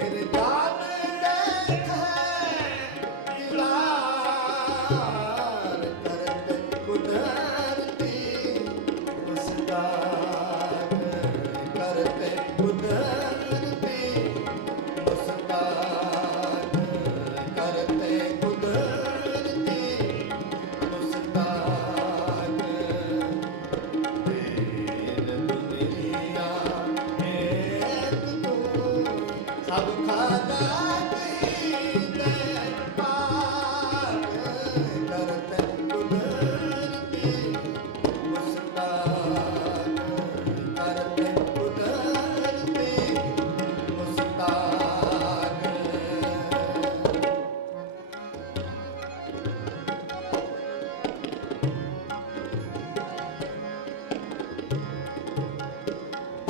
तेरे जान देख है दीदार करते कुदरती मुस्कान करते कुदरती मुस्कान करते कुदरती मुस्कान तेर दुनिया एक तू सब खाना पीते पाक करते कुदरती मुस्कान करते कुदरती मुस्कान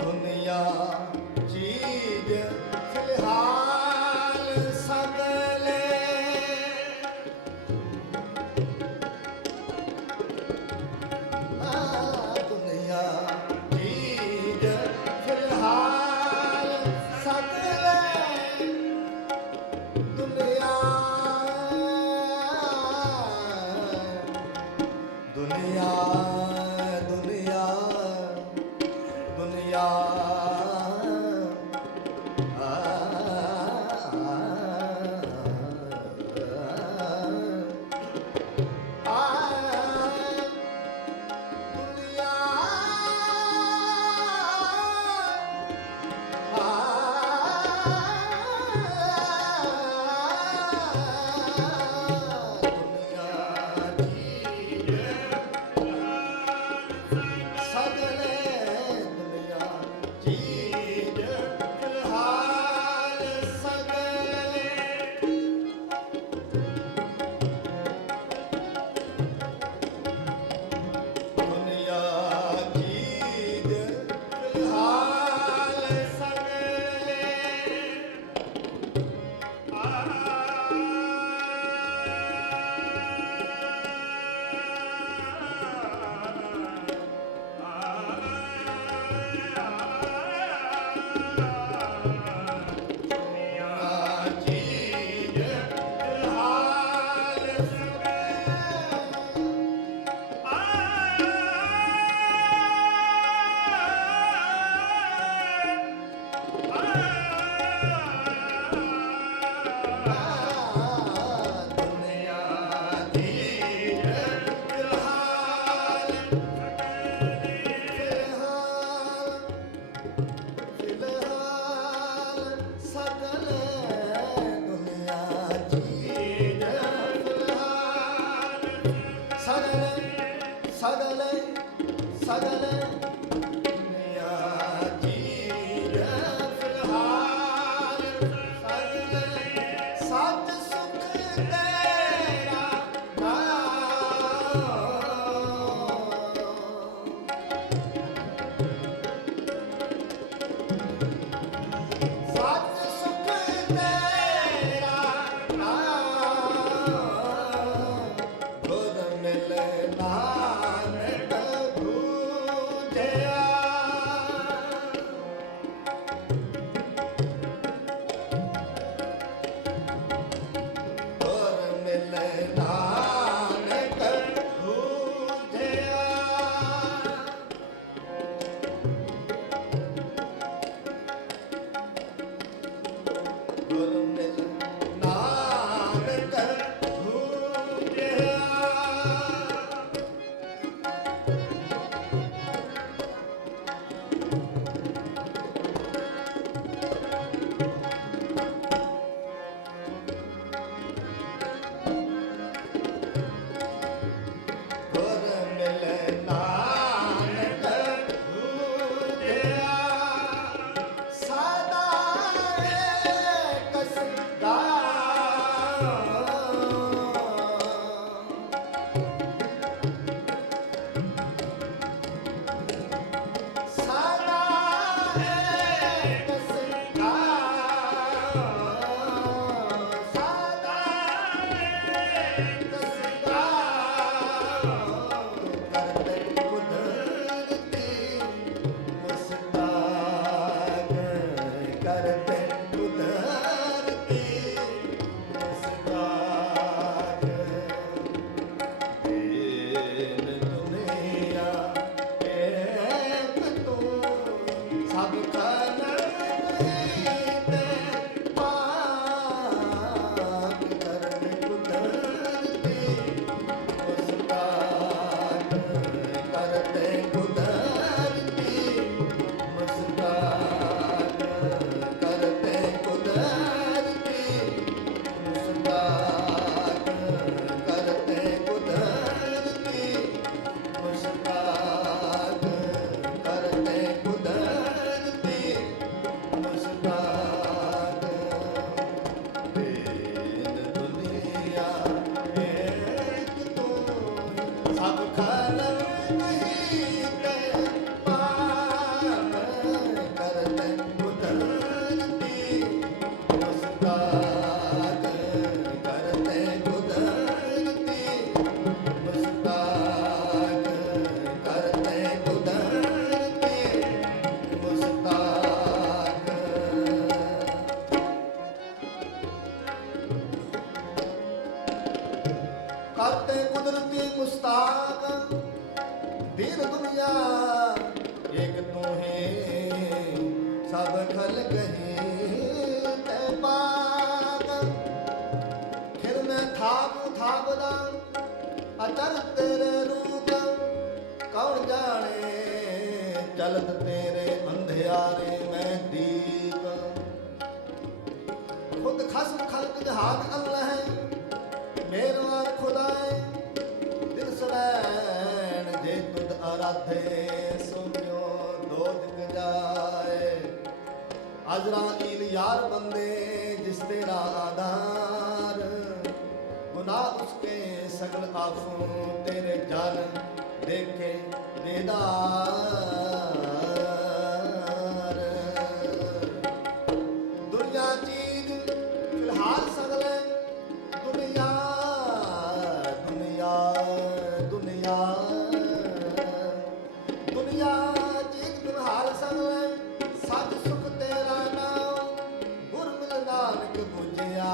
दुनिया चीज फिलहाल खल कहीं ते पाग फिर मैं थापदा अचल तेरे रूप कौन जाने चलत तेरे अंधियारे में दीप खुद खसम खल्क जहान अल्लाह है मेरवार खुदाए दिल सदैन जे तुद आराधे सुम्यो दोजक जाए अजराइल यार बंदे जिस तेरा आधार गुनाह उसके सगल आफों तेरे जान देखे दीदार दुनिया चीज फिलहाल सगले दुनिया दुनिया दुनिया दुनिया चीज फिलहाल सगले सच सुख तेरा नाम गुर मिल नानक बुझिया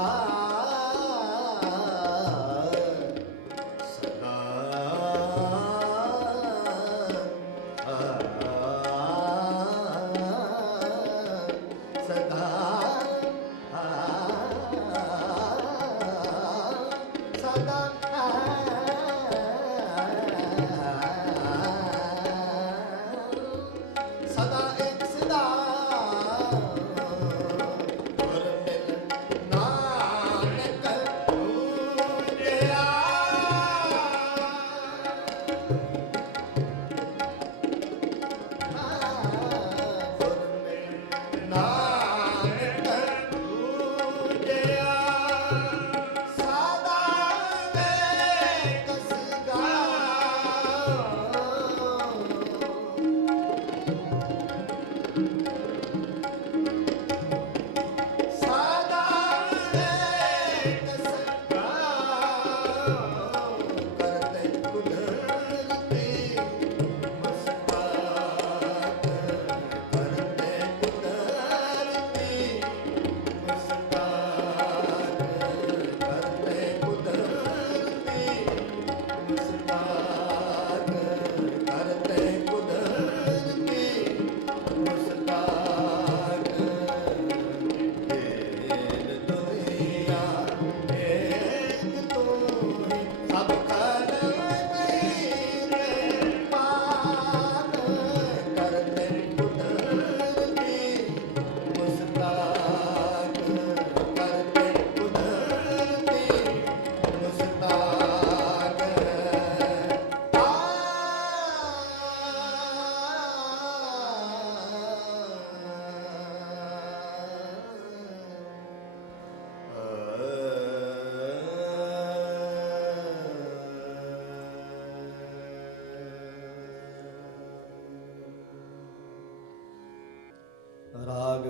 राग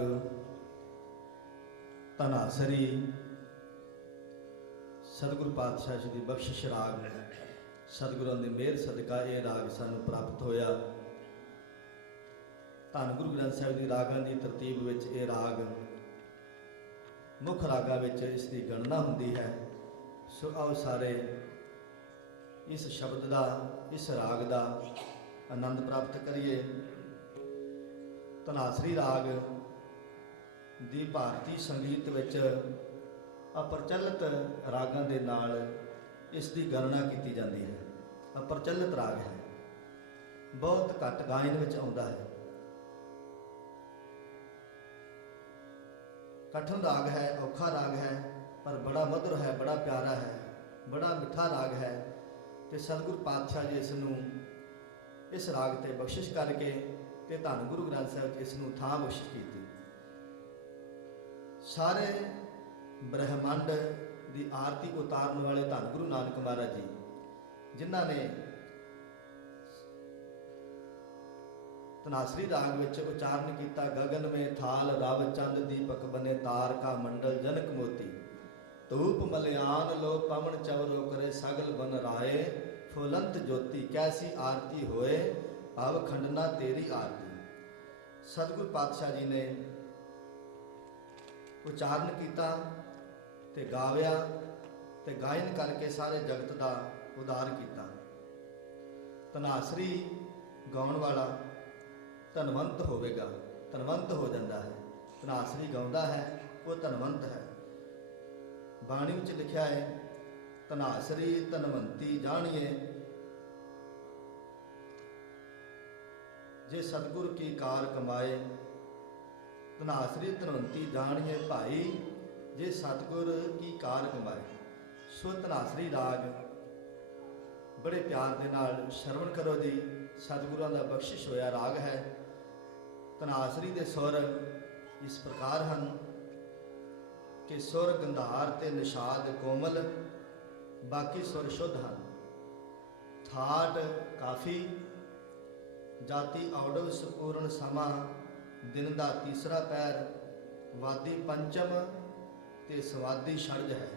धनासरी सतगुरु पातशाह जी की बख्शिश राग सतगुरुओं की मेहर सदका ये राग सानू प्राप्त होया। धन गुरु ग्रंथ साहिब की रागां की तरतीब विच ये राग मुख रागां विच इसकी गणना हुंदी है। सो आओ सारे इस शब्द का इस राग का आनंद प्राप्त करिए। धनासरी राग दी भारती संगीत विच अप्रचलित रागां दे नाल इसकी गणना की जाती है। अप्रचलित राग है, बहुत घट गायन विच आउंदा है। कठिन राग है, औखा राग है, पर बड़ा मधुर है, बड़ा प्यारा है, बड़ा मिठा राग है। तो सतगुरु पातशाह जी इसनूं इस राग ते बख्शिश करके ते धन गुरु ग्रंथ साहिब इसनूं थां बख्शिश की। सारे ब्रह्मंड की आरती उतारन वाले धन गुरु नानक महाराज जी, जिन्हां ने धनासरी राग विच उचारण किया। गगन में थाल रव चंद दीपक बने तार का मंडल जनक मोती धूप मलयान लो पवन चवरो करे सगल बन राये फुलंत ज्योति कैसी आरती होए भव खंडना तेरी आरती। सतगुरु पातशाह जी ने उचारण किया ते गाविया ते गायन करके सारे जगत का उदार किया। धनासरी गाउण वाला धनवंत होवेगा, धनवंत हो जाता है। ਧਨਾਸਰੀ ਗਾਉਂਦਾ ਹੈ ਉਹ ਧਨਵੰਤ ਹੈ। ਬਾਣੀ ਵਿੱਚ ਲਿਖਿਆ ਹੈ, ਧਨਾਸਰੀ ਧਨਵੰਤੀ ਜਾਣੀਏ, ਜੇ ਸਤਿਗੁਰ ਕੀ ਕਾਰ ਕਮਾਏ। ਧਨਾਸਰੀ ਧਨਵੰਤੀ ਜਾਣੀਏ ਭਾਈ, ਜੇ ਸਤਿਗੁਰ ਕੀ ਕਾਰ ਕਮਾਏ। ਸੋ ਧਨਾਸਰੀ ਰਾਗ ਬੜੇ ਪਿਆਰ ਦੇ ਨਾਲ ਸ਼ਰਵਣ ਕਰੋ ਜੀ। ਸਤਿਗੁਰਾਂ ਦਾ ਬਖਸ਼ਿਸ਼ ਹੋਇਆ ਰਾਗ ਹੈ। ਧਨਾਸਰੀ ਦੇ ਸੁਰ ਇਸ ਪ੍ਰਕਾਰ ਹਨ ਕਿ ਸੁਰ ਗੰਧਾਰ ਤੇ ਨਿਸ਼ਾਦ ਕੋਮਲ, ਬਾਕੀ ਸੁਰ ਸ਼ੁੱਧ ਹਨ। ਠਾਠ ਕਾਫੀ, ਜਾਤੀ ਔੜਵ ਸੰਪੂਰਨ ਸਮਾਂ, ਦਿਨ ਦਾ ਤੀਸਰਾ ਪਹਿਰ, ਵਾਦੀ ਪੰਚਮ ਤੇ ਸਵਾਦੀ ਛੜਜ ਹੈ।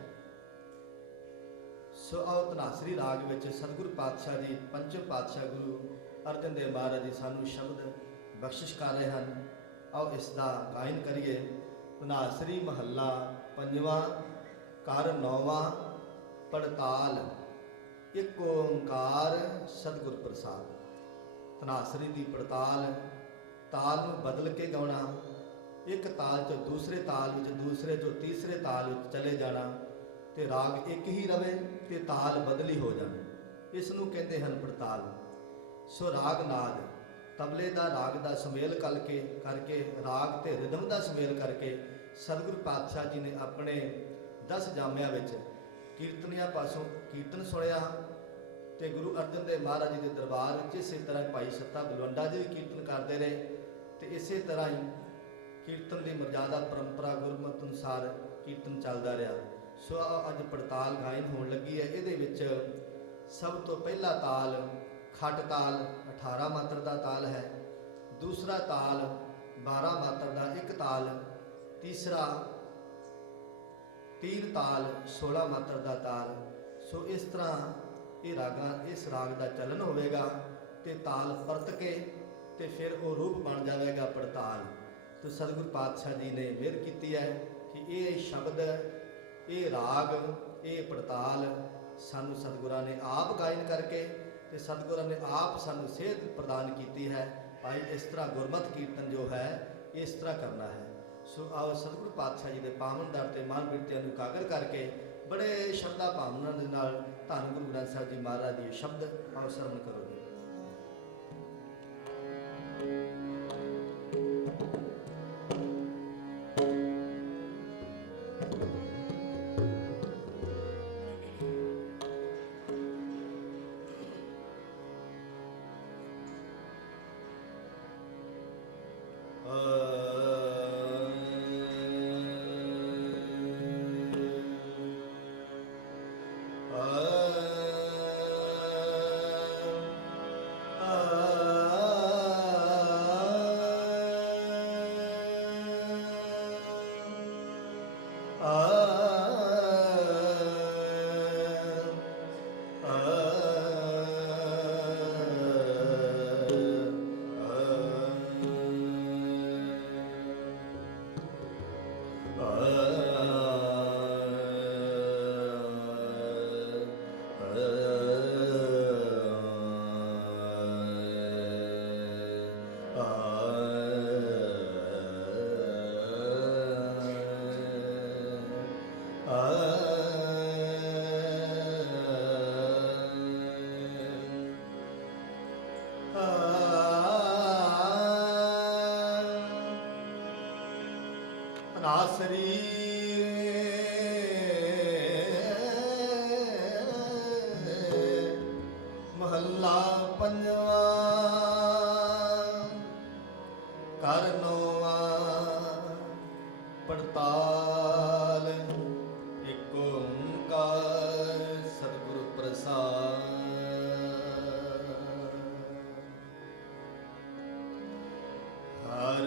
ਸੋ ਆਓ ਧਨਾਸਰੀ ਰਾਗ ਵਿੱਚ ਸਤਿਗੁਰ ਪਾਤਸ਼ਾਹ ਜੀ, ਪੰਚਮ ਪਾਤਸ਼ਾਹ ਗੁਰੂ ਅਰਜਨ ਦੇਵ ਮਹਾਰਾਜ ਜੀ ਸਾਨੂੰ ਸ਼ਬਦ ਬਖਸ਼ਿਸ਼ ਕਰ ਰਹੇ ਹਨ। ਆਓ ਇਸ ਦਾ ਗਾਇਨ ਕਰੀਏ। ਧਨਾਸਰੀ ਮਹੱਲਾ ਪੰਜਵਾਂ, ਘਰ ਨੌਵਾਂ, ਪੜਤਾਲ, ਇੱਕ ਓੰਕਾਰ ਸਤਿਗੁਰ ਪ੍ਰਸਾਦ। ਧਨਾਸਰੀ ਦੀ ਪੜਤਾਲ, ਤਾਲ ਨੂੰ ਬਦਲ ਕੇ ਗਾਉਣਾ, ਇੱਕ ਤਾਲ ਚੋਂ ਦੂਸਰੇ ਤਾਲ ਵਿੱਚ, ਦੂਸਰੇ ਚੋਂ ਤੀਸਰੇ ਤਾਲ ਵਿੱਚ ਚਲੇ ਜਾਣਾ, ਤੇ ਰਾਗ ਇੱਕ ਹੀ ਰਵੇ ਤੇ ਤਾਲ ਬਦਲੀ ਹੋ ਜਾਵੇ, ਇਸ ਨੂੰ ਕਹਿੰਦੇ ਹਨ ਪੜਤਾਲ। ਸੋ ਰਾਗ ਨਾਦ, ਤਬਲੇ ਦਾ ਰਾਗ ਦਾ ਸੁਮੇਲ ਕਰਕੇ ਰਾਗ ਤੇ ਰਿਦਮ ਦਾ ਸੁਮੇਲ ਕਰਕੇ ਸਤਿਗੁਰ ਪਾਤਸ਼ਾਹ ਜੀ ਨੇ ਆਪਣੇ 10 ਜਾਮਿਆਂ ਵਿੱਚ ਕੀਰਤਨੀਆਂ ਪਾਸੋਂ ਕੀਰਤਨ ਸੁਣਿਆ, ਤੇ ਗੁਰੂ ਅਰਜਨ ਦੇਵ ਮਹਾਰਾਜ ਜੀ ਦੇ ਦਰਬਾਰ ਵਿੱਚ ਇਸੇ ਤਰ੍ਹਾਂ ਭਾਈ ਸੱਤਾ ਬਲਵੰਡਾ ਜੀ ਵੀ ਕੀਰਤਨ ਕਰਦੇ ਰਹੇ, ਤੇ ਇਸੇ ਤਰ੍ਹਾਂ ਹੀ ਕੀਰਤਨ ਦੀ ਮਰਜ਼ਾਦਾ ਪਰੰਪਰਾ ਗੁਰਮਤਿ ਅਨੁਸਾਰ ਕੀਰਤਨ ਚੱਲਦਾ ਰਿਹਾ। ਸੋ ਅੱਜ ਪੜਤਾਲ ਗਾਇਨ ਹੋਣ ਲੱਗੀ ਹੈ। ਇਹਦੇ ਵਿੱਚ ਸਭ ਤੋਂ ਪਹਿਲਾ ਤਾਲ ਖੱਟ ਤਾਲ 18 ਮਾਤਰ ਦਾ ਤਾਲ ਹੈ, ਦੂਸਰਾ ਤਾਲ 12 ਮਾਤਰ ਦਾ ਇੱਕ ਤਾਲ, ਤੀਸਰਾ 3 ਤਾਲ 16 ਮਾਤਰ ਦਾ ਤਾਲ। ਸੋ ਇਸ ਤਰ੍ਹਾਂ ਇਸ ਰਾਗ ਦਾ ਚੱਲਣ ਹੋਵੇਗਾ, ਤੇ ਤਾਲ ਪਰਤ ਕੇ ਤੇ ਫਿਰ ਉਹ ਰੂਪ ਬਣ ਜਾਵੇਗਾ ਪੜਤਾਲ। ਤੇ ਸਤਿਗੁਰ ਪਾਤਸ਼ਾਹ ਜੀ ਨੇ ਮਿਹਰ ਕੀਤੀ ਹੈ ਕਿ ਇਹ ਸ਼ਬਦ, ਇਹ ਰਾਗ, ਇਹ ਪੜਤਾਲ ਸਾਨੂੰ ਸਤਿਗੁਰਾਂ ਨੇ ਆਪ ਗਾਇਨ ਕਰਕੇ ਤੇ ਸਤਿਗੁਰਾਂ ਨੇ ਆਪ ਸਾਨੂੰ ਸੇਧ ਪ੍ਰਦਾਨ ਕੀਤੀ ਹੈ। ਭਾਈ ਇਸ ਤਰ੍ਹਾਂ ਗੁਰਮਤਿ ਕੀਰਤਨ ਜੋ ਹੈ ਇਸ ਤਰ੍ਹਾਂ ਕਰਨਾ ਹੈ। ਸੋ ਆਓ ਸਤਿਗੁਰ ਪਾਤਸ਼ਾਹ ਜੀ ਦੇ ਪਾਵਨ ਦਰ ਤੇ ਮਨ ਬਿਰਤਿਆਂ ਨੂੰ ਇਕਾਗਰ ਕਰਕੇ ਬੜੇ ਸ਼ਰਧਾ ਭਾਵਨਾ ਦੇ ਨਾਲ ਧੰਨ ਗੁਰੂ ਗ੍ਰੰਥ ਸਾਹਿਬ ਜੀ ਮਹਾਰਾਜ ਦੇ ਸ਼ਬਦ ਆਓ ਸਰਵਣ ਕਰੋ ਜੀ। ਧਨਾਸਰੀ ਮਹੱਲਾ ਪੰਜਵਾਂ, ਘਰ ਨੌਵਾਂ, ਪੜਤਾਲ, ਇੱਕ ਓੰਕਾਰ ਸਤਿਗੁਰ ਪ੍ਰਸਾਦ। ਹਰ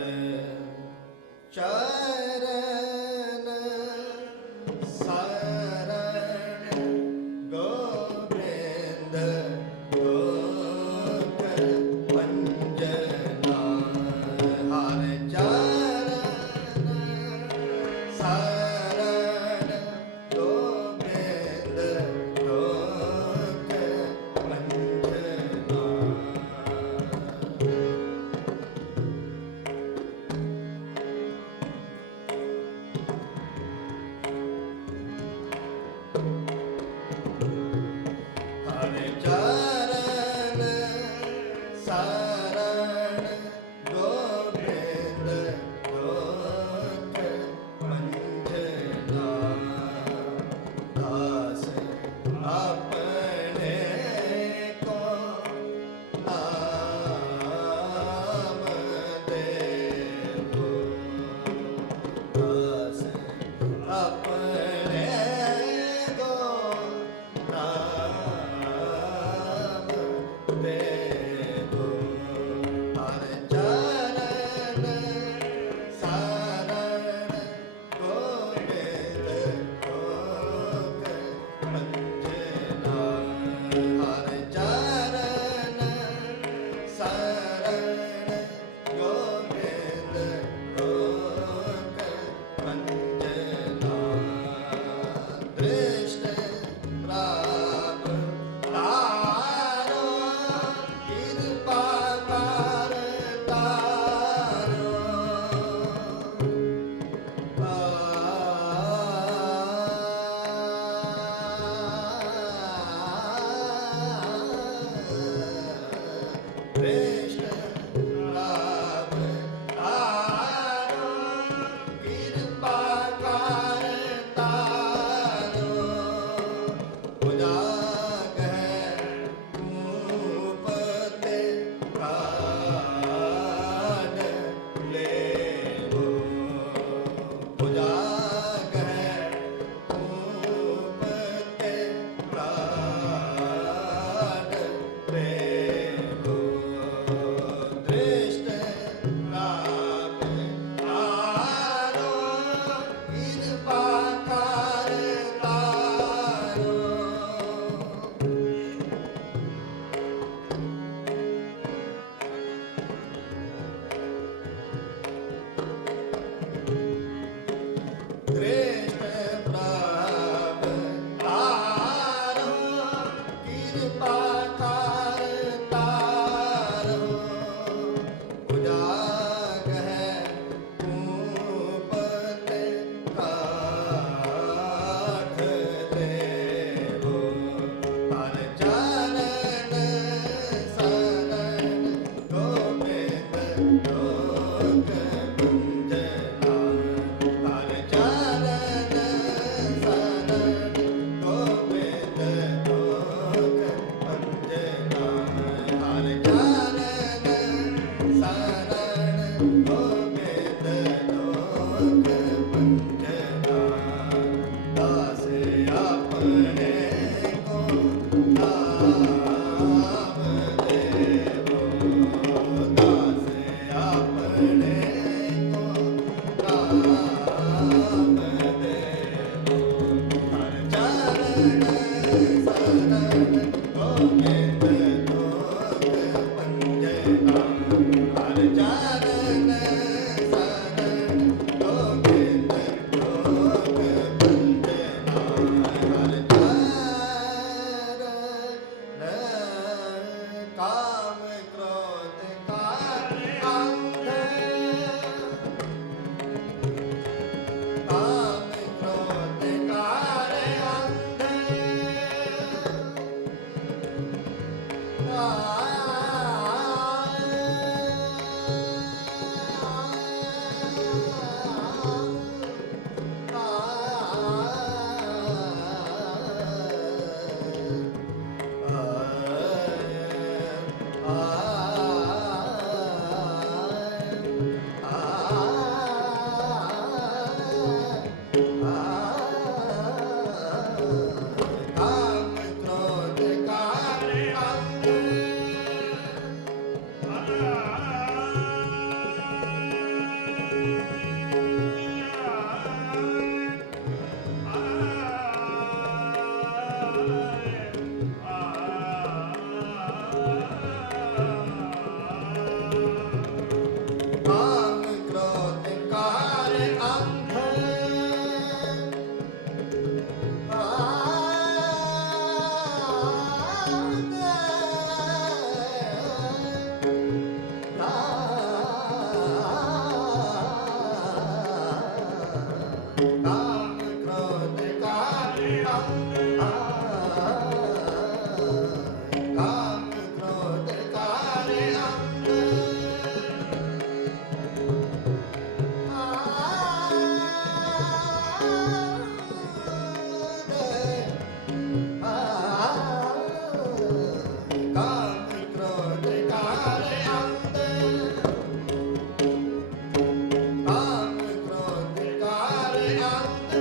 ਚਰਨ ਸਰਣ ਗੋਬਿੰਦ ਗੋਖ ਪੰਜਨਾ। ਹਰ ਚਰਨ ਸਰਣ ਗੋਬਿੰਦ ਗੋਖ ਪੰਜਨਾ। ਆਪਣੇ ਕੋ ਨਾਮ ਦੇਵੋ ਹਰ ਚਰਨ ਸਰਣ ਗੋਬਿੰਦ ਕੋਕ ਪੰਜਨਾ ਹਰ ਚਰਨ ਸਰਣ ਗੋਬਿੰਦ ਕੋਕ ਪੰਜਨਾ ਦ੍ਰਿਸ਼ਟ ਪ੍ਰਭ ਤਾਰੋ ਕਿਰਪਾ ਕਰ ਤਾਰੋ ਕ੍ਰਿਸ਼ਨ ਪ੍ਰਭ ਤਾਰੋ ਕਿਰਪਾ ਕਰ ਤਾਰੋ ਉਜਾਗਰ ਧੂਪ ਤੇ ਕਾਢ ਲੇਵੋ ਉਜਾਗਰ ਧੂਪ ਤੇ ਕਾਢ ਲੇਵੋ ਦ੍ਰਿਸ਼ਟ ਪ੍ਰਭ ਤਾਰੋ ਕਿਰਪਾ ਕਰ ਤਾਰੋ ਕ੍ਰਿਸ਼ਨ ਪ੍ਰਭ ਤਾਰੋ ਕਿਰਪਾ ਕਰ ਤਾਰੋ ਉਜਾਗਰ ਧੂਪ ਤੇ ਕਾਠ ਲੇਵੋ ਹਰ ਚਰਨ ਸਰਣ ਗੋਬਿੰਦ ਲੋਕ ਪੰਜਨਾ ਹਰ ਚਰਨ ਸਰਣ ਗੋਬਿੰਦ ਲੋਕ ਪੰਜਨਾ ਹਰ ਚਰਨ ਸਰਣ ਗੋਬਿੰਦ ਲੋਕ ਪੰਜਨਾ ਦਾਸ ਆਪਣੇ ਕੋ ਨਾਮ ਦੇਵੋ ਦਾਸ ਆਪਣੇ ਕੋ ਨਾਮ ਦੇਵੋ ਹਰ ਚਰਨ ਸਰਣ ਗੋਬਿੰਦ ਲੋਕ ਪੰਜਨਾ ਹਰ ਚਰਨ ਸਰਣ ਗੋਬਿੰਦ ਲੋਕ ਪੰਜਨਾ ਹਰ ਚਰਨ ਕਾਮ ਕ੍ਰੋਧ ਕਾਰ ਅੰਧ ਕਾਮ ਕ੍ਰੋਧ ਕਾਰ ਅੰਧ ਕਾਮ ਕ੍ਰੋਧ ਕਾਰ ਅੰਧ ਕਾਮ ਕ੍ਰੋਧ ਕਾਰ ਅੰਧ ਕਾਮ ਕ੍ਰੋਧ ਕਾਰ ਅੰਧ ਕਾਮ ਕ੍ਰੋਧ ਕਾਰ ਅੰਧ ਕਾਮ ਕ੍ਰੋਧ ਕਾਰ ਅੰਧ ਕਾਮ ਕ੍ਰੋਧ ਕਾਰ ਅੰਧ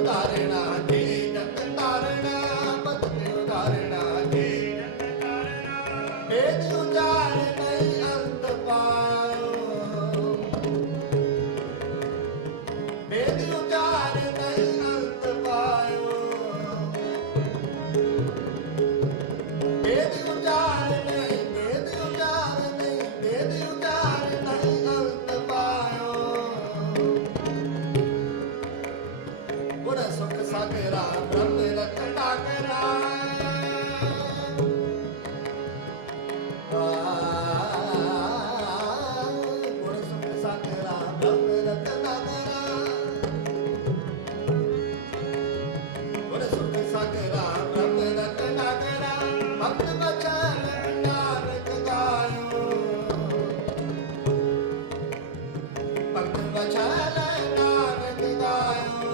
ਉਧਾਰਣਾ ਜੀ ਜਗ ਤਾਰਣਾ ਭਗਤ ਉਧਾਰਣਾ ਜੀ ਵੇਦ ਉਚਾਰ ਨਹੀਂ ਅੰਤ ਪਾਇਓ ਵੇਦ ਉਚਾਰ ਨਹੀਂ ਅੰਤ ਪਾਇਓ ਵੇਦ ਉਚਾਰ ਨਹੀਂ ਵੇਦ ਉਚਾਰ ਨਹੀਂ ਵੇਦ ਉਚਾਰ ਨਹੀਂ ਅੰਤ ਪਾਇਓ ਗੁਣ ਸੁਖ ਸਾਗਰਾ ਬ੍ਰਹਮ ਰਚਨਾ ਕਰਾ ਗੁਣ ਸੁਖ ਸਾਗਰਾ ਬ੍ਰਹਮ ਰਚਨਾ ਕਰਾ ਗੁਣ ਸੁਖ ਸਾਗਰਾ ਬ੍ਰਹਮ ਰਚਨਾ ਕਰਾ ਭਗਤ ਬਚਨ ਨਾਨਕ ਗਾਇਓ ਭਗਤ ਬਚਨ ਨਾਨਕ ਗਾਇਓ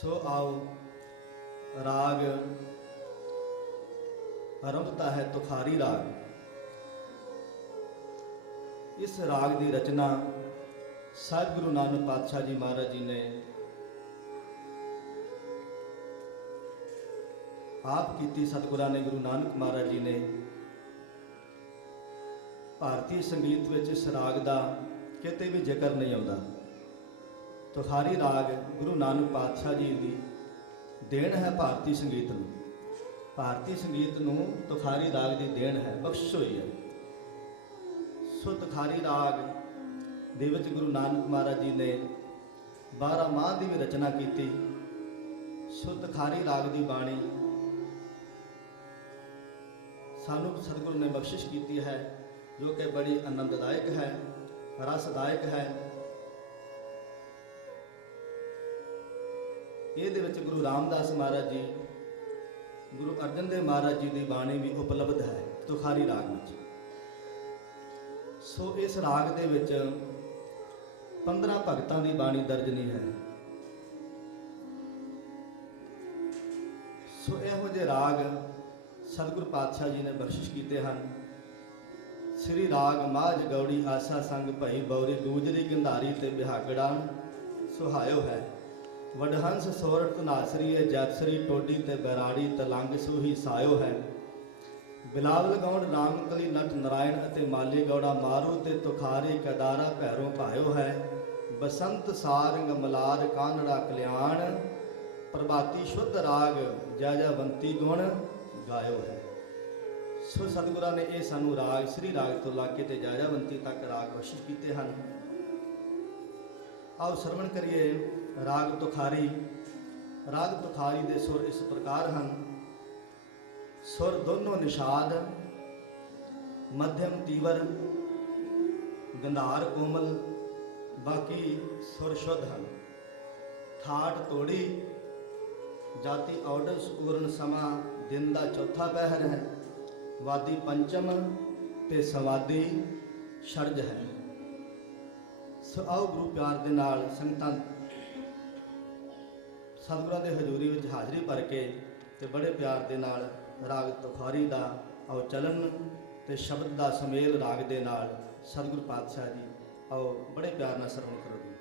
ਸੋ ਆਓ ਰਾਗ ਆਰੰਭਤਾ ਹੈ ਤੁਖਾਰੀ ਰਾਗ। ਇਸ ਰਾਗ ਦੀ ਰਚਨਾ ਸਾਹਿਬ ਗੁਰੂ ਨਾਨਕ ਪਾਤਸ਼ਾਹ ਜੀ ਮਹਾਰਾਜ ਜੀ ਨੇ ਆਪ ਕੀਤੀ। ਸਤਿਗੁਰਾਂ ਨੇ ਗੁਰੂ ਨਾਨਕ ਮਹਾਰਾਜ ਜੀ ਨੇ ਭਾਰਤੀ ਸੰਗੀਤ ਵਿੱਚ ਇਸ ਰਾਗ ਦਾ ਕਿਤੇ ਵੀ ਜ਼ਿਕਰ ਨਹੀਂ ਆਉਂਦਾ। ਤੁਖਾਰੀ ਰਾਗ ਗੁਰੂ ਨਾਨਕ ਪਾਤਸ਼ਾਹ ਜੀ ਦੀ ਦੇਣ ਹੈ ਭਾਰਤੀ ਸੰਗੀਤ ਨੂੰ। ਭਾਰਤੀ ਸੰਗੀਤ ਨੂੰ ਤੁਖਾਰੀ ਰਾਗ ਦੀ ਦੇਣ ਹੈ, ਬਖਸ਼ਿਸ਼ ਹੋਈ ਹੈ। ਸੋ ਤੁਖਾਰੀ ਰਾਗ ਦੇ ਵਿੱਚ ਗੁਰੂ ਨਾਨਕ ਮਹਾਰਾਜ ਜੀ ਨੇ 12 ਮਾਹ ਦੀ ਵੀ ਰਚਨਾ ਕੀਤੀ। ਸੋ ਤੁਖਾਰੀ ਰਾਗ ਦੀ ਬਾਣੀ ਸਾਨੂੰ ਸਤਿਗੁਰੂ ਨੇ ਬਖਸ਼ਿਸ਼ ਕੀਤੀ ਹੈ, ਜੋ ਕਿ ਬੜੀ ਆਨੰਦਦਾਇਕ ਹੈ, ਰਸਦਾਇਕ ਹੈ। ਇਹਦੇ ਵਿੱਚ ਗੁਰੂ ਰਾਮਦਾਸ ਮਹਾਰਾਜ ਜੀ, ਗੁਰੂ ਅਰਜਨ ਦੇਵ ਮਹਾਰਾਜ ਜੀ ਦੀ ਬਾਣੀ ਵੀ ਉਪਲਬਧ ਹੈ ਤੁਖਾਰੀ ਰਾਗ ਵਿੱਚ। ਸੋ ਇਸ ਰਾਗ ਦੇ ਵਿੱਚ 15 ਭਗਤਾਂ ਦੀ ਬਾਣੀ ਦਰਜ ਨਹੀਂ ਹੈ। ਸੋ ਇਹੋ ਜਿਹੇ ਰਾਗ ਸਤਿਗੁਰੂ ਪਾਤਸ਼ਾਹ ਜੀ ਨੇ ਬਖਸ਼ਿਸ਼ ਕੀਤੇ ਹਨ। ਸ੍ਰੀ ਰਾਗ ਮਾਝ ਗੌੜੀ ਆਸਾ ਸੰਗ ਭਈ ਬੌਰੀ ਗੂਜਰੀ ਗੰਧਾਰੀ ਤੇ ਬਿਹਾਗੜਾ ਸੁਹਾਇਓ ਹੈ। ਵਡਹੰਸ ਸੋਰਠ ਨਾਸਰੀਏ ਜਤਸਰੀ ਟੋਡੀ ਤੇ ਬੈਰਾੜੀ ਤਲੰਗ ਸੂਹੀ ਸਾਇਓ ਹੈ। ਬਿਲਾਵਲ ਗੌੜ ਰਾਮਕਲੀ ਨਟ ਨਰਾਇਣ ਅਤੇ ਮਾਲੀ ਗੌੜਾ ਮਾਰੂ ਤੇ ਤੁਖਾਰੀ ਕਦਾਰਾ ਭੈਰੋਂ ਭਾਇਓ ਹੈ। ਬਸੰਤ ਸਾਰੰਗ ਮਲਾਰ ਕਾਨੜਾ ਕਲਿਆਣ ਪ੍ਰਭਾਤੀ ਸ਼ੁੱਧ ਰਾਗ ਜੈ ਜੈਵੰਤੀ ਗੁਣ ਗਾਇਓ ਹੈ। ਸੋ ਸਤਿਗੁਰਾਂ ਨੇ ਇਹ ਸਾਨੂੰ ਰਾਗ ਸ੍ਰੀ ਰਾਗ ਤੋਂ ਲਾ ਕੇ ਤੇ ਜੈ ਜੈਵੰਤੀ ਤੱਕ ਰਾਗ ਬਖਸ਼ਿਸ਼ ਕੀਤੇ ਹਨ। ਆਓ ਸਰਵਣ ਕਰੀਏ ਰਾਗ ਤੁਖਾਰੀ। ਰਾਗ ਤੁਖਾਰੀ ਦੇ ਸੁਰ ਇਸ ਪ੍ਰਕਾਰ ਹਨ। ਸੁਰ ਦੋਨੋਂ ਨਿਸ਼ਾਦ, ਮਧਿਅਮ ਤੀਵਰ, ਗੰਧਾਰ ਕੋਮਲ, ਬਾਕੀ ਸੁਰ ਸ਼ੁੱਧ ਹਨ। ਠਾਠ ਤੋੜੀ, ਜਾਤੀ ਔਡਸ ਪੂਰਨ ਸਮਾਂ ਦਿਨ ਦਾ ਚੌਥਾ ਪਹਿਰ ਹੈ। ਵਾਦੀ ਪੰਚਮ ਤੇ ਸਵਾਦੀ ਛੜਜ ਹੈ। ਸੋ ਆਓ ਗੁਰੂ ਪਿਆਰ ਦੇ ਨਾਲ ਸੰਗਤਾਂ ਸਤਿਗੁਰਾਂ ਦੇ ਹਜ਼ੂਰੀ ਵਿੱਚ ਹਾਜ਼ਰੀ ਭਰ ਕੇ ਤੇ ਬੜੇ ਪਿਆਰ ਦੇ ਨਾਲ ਰਾਗ ਤੁਖਾਰੀ ਦਾ ਆਓ ਚਲਨ ਤੇ ਸ਼ਬਦ ਦਾ ਸੁਮੇਲ ਰਾਗ ਦੇ ਨਾਲ ਸਤਿਗੁਰ ਪਾਤਸ਼ਾਹ ਜੀ ਆਓ ਬੜੇ ਪਿਆਰ ਨਾਲ ਸਰਵਣ ਕਰੋ ਜੀ।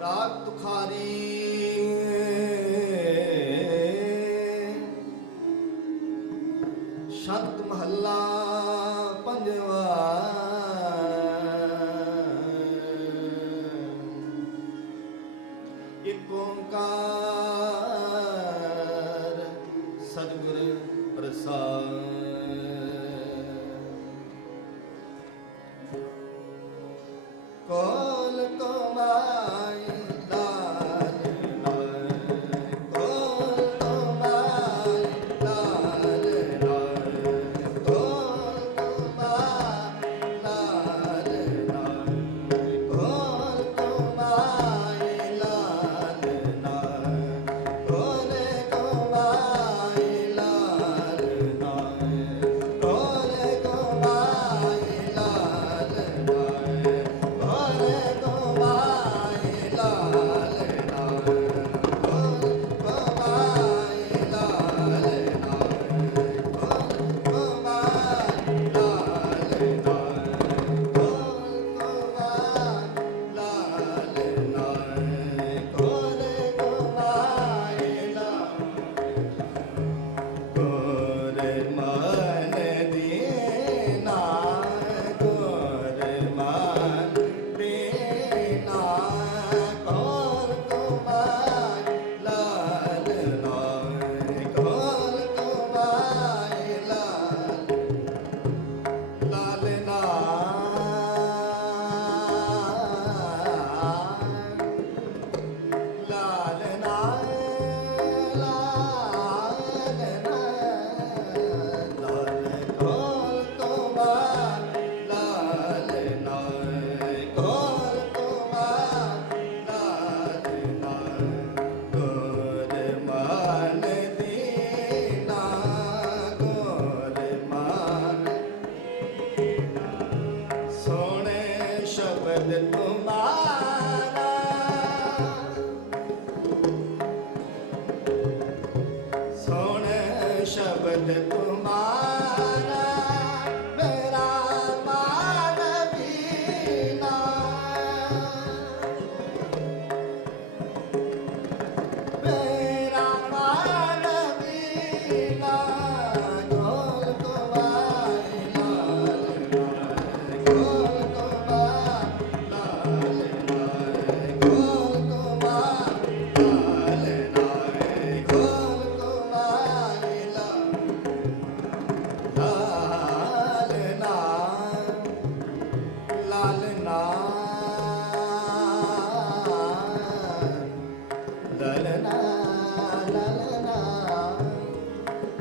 ਰਾਗ ਤੁਖਾਰੀ ਸ਼ਬਦ ਮਹੱਲਾ ਪੰਜਵਾ। ਇਕ ਓੰਕਾਰ ਸਤਿਗੁਰ ਪ੍ਰਸਾਦ। ਕੋਲ ਕਮਾਈ ਲਾਲ ਲਾਲ, ਕੋਲ ਕਮਾਈ ਲਾਲ ਲਾਲ, ਕੋਲ ਕਮਾਈ ਲਾਲ ਲਾਲ, ਕੋਲ ਕਮਾਈ ਲਾਲ ਲਾਲ, ਕੋਲ ਕਮਾਈ ਲਾਲ ਲਾਲ, ਕੋਲ ਕਮਾਈ ਲਾਲ ਸ਼ਬਦ ਤੁਮਾਰਾ, ਮੇਰਾ ਮਨ ਵੀਨਾ, ਮੇਰਾ ਮਨ ਵੀਨਾ, ਕੋਲ ਕਮਾਈ ਲਾਲ ਲਾਲ, ਕੋਲ ਕਮਾਈ ਲਾਲ ਲਾਲ, ਕੋਲ ਕਮਾਈ ਲਾਲ ਲਾਲ, ਕੋਲ ਕਮਾਈ ਲਾਲ ਲਾਲਨਾ, ਲਲਨਾ, ਲਲਨਾ,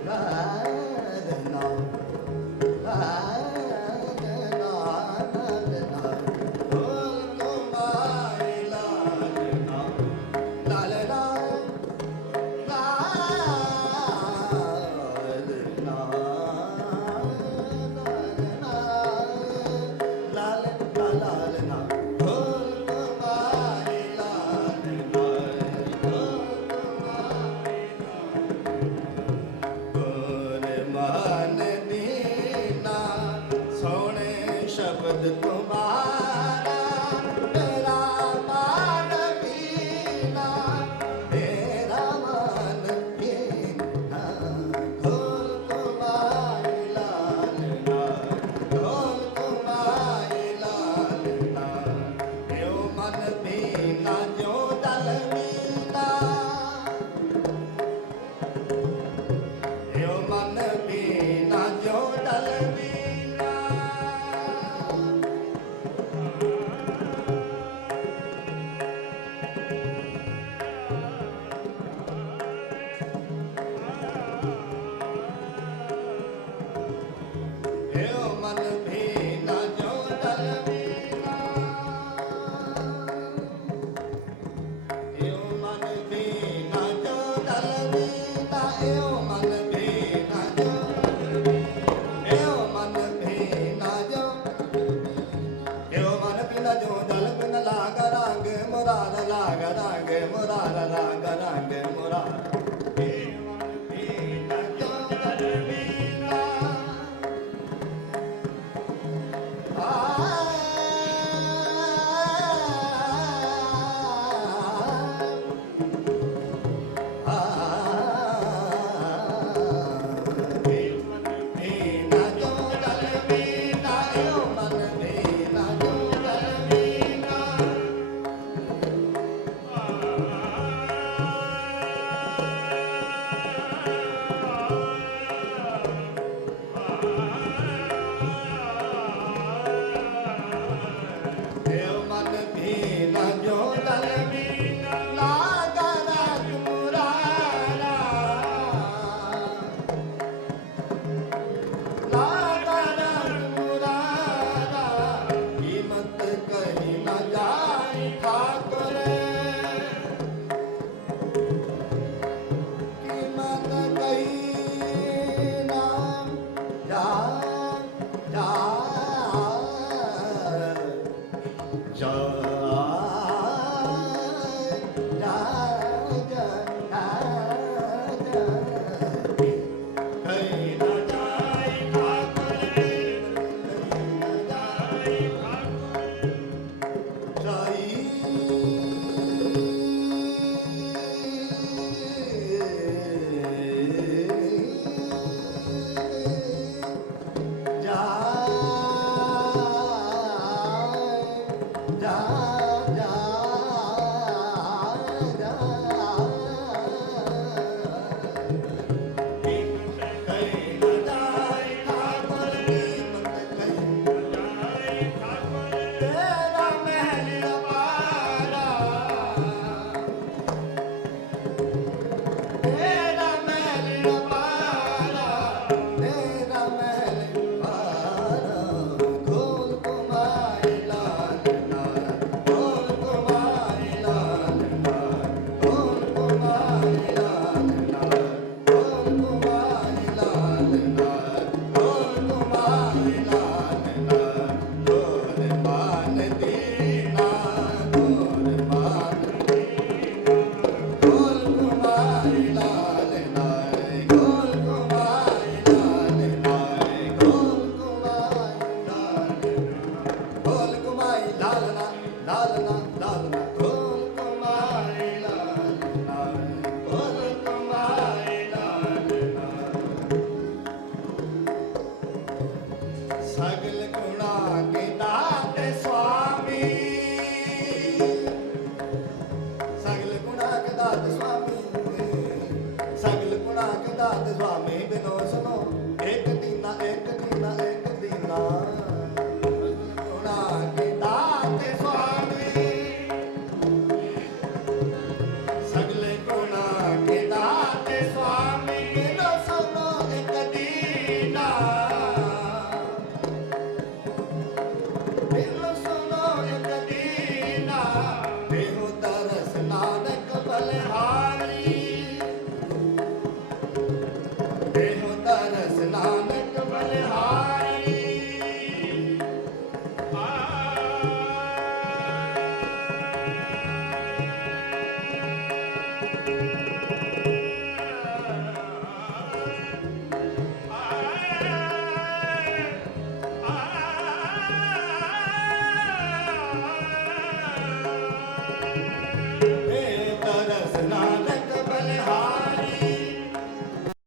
ਲਾਲਨਾ, ਲਾਲਨਾ, ਲਾਲਨਾ, ਕੋਲ ਕਮਾਈ ਲਾਲਨਾ, ਲਾਲਨਾ, ਸ਼ਬਦ ਤੁਮਾਰਾ, ਮੇਰਾ ਮਨ ਵੀਨਾ, ਮੇਰਾ ਮਨ ਵੀਨਾ, ਕੋਲ ਕਮਾਈ ਲਾਲ ਲਾਲ, ਕੋਲ ਕਮਾਈ ਲਾਲ ਲਾਲ, ਏਉ ਮਨ ਵੀਨਾ ਜੋ ਦਲ ਵੀਨਾ, ਏਉ ਮਨ ਵੀਨਾ ਜੋ ਦਲ ਵੀਨਾ। ਏਉ ਮਨ